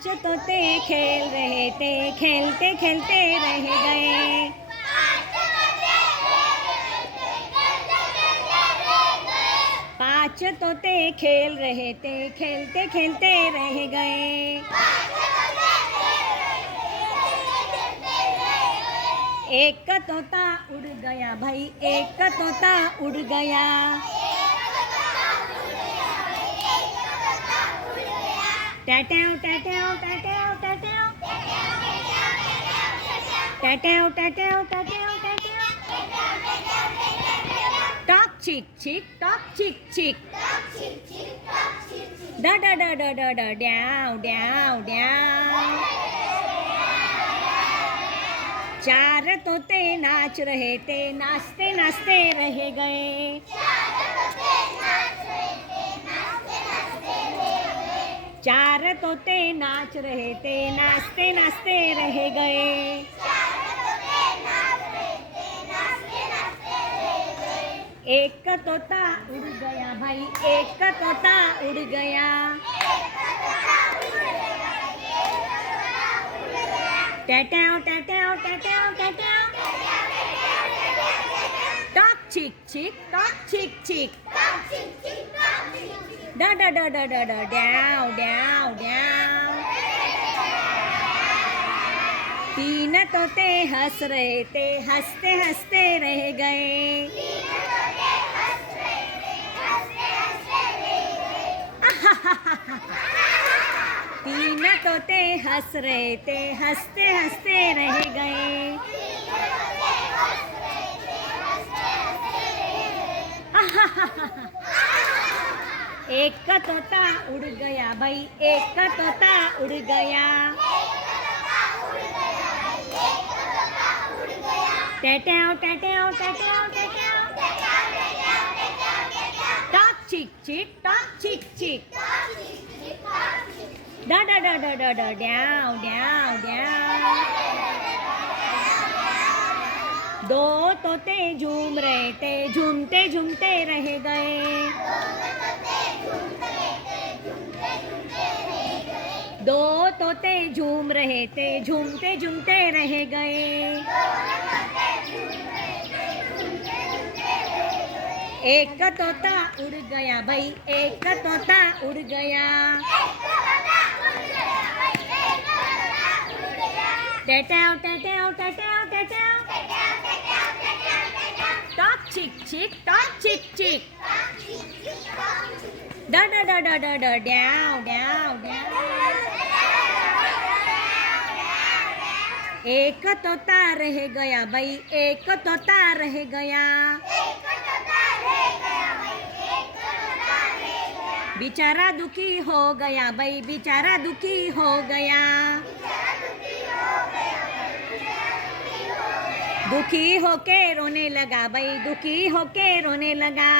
पांच तोते खेल रहे थे, खेलते खेलते रह गए। पांच तोते खेल रहे थे, खेलते खेलते रह गए। एक तोता उड़ गया भाई, एक तोता उड़ गया। टैटैव टैटैव टैटैव टैटैव, टैटैव टैटैव टैटैव टैटैव। टॉक चिक चिक, टॉक चिक चिक, डा डा डा डा डा डा, ड्याव ड्याव ड्याव। चार तोते नाच रहे थे, नाचते नाचते रह गए। चार तोते नाच रहे थे, नाचते नाचते रह गए। एक तोता उड़ गया भाई, एक तोता उड़ गया। टैटैव टैटैव टैटैव टैटैव, टॉक चिक चिक, टॉक चिक चिक, डा डा डा डा डा डा, ड्याव ड्याव ड्याव। तीन तोते हंस रहे थे, हंसते हंसते रह गए। तीन तोते हंस रहे थे, हंसते हंसते रह गए। एक तोता उड़ गया भाई, एक तोता उड़ गया। टैटैव टैटैव टैटैव टैटैव, टॉक चिक चिक, टॉक चिक चिक, डा डा डा डा डा डा, ड्याव ड्याव ड्याव। दो तोते झूम रहे थे, झूमते झूमते रह गए। दो तोते झूम रहे थे, झूमते झूमते रह गए। एक तोता उड़ गया भाई, एक तोता उड़ गया। टैटैव टैटैव टैटैव टैटैव, टॉक चिक चिक, टॉक चिक चिक, डा डा डा डा डा डा, ड्याव ड्याव ड्याव। एक तोता रह गया भाई, एक तोता रह गया। बेचारा दुखी हो गया भाई, बेचारा दुखी हो गया। दुखी होके रोने लगा भाई, दुखी होके रोने लगा।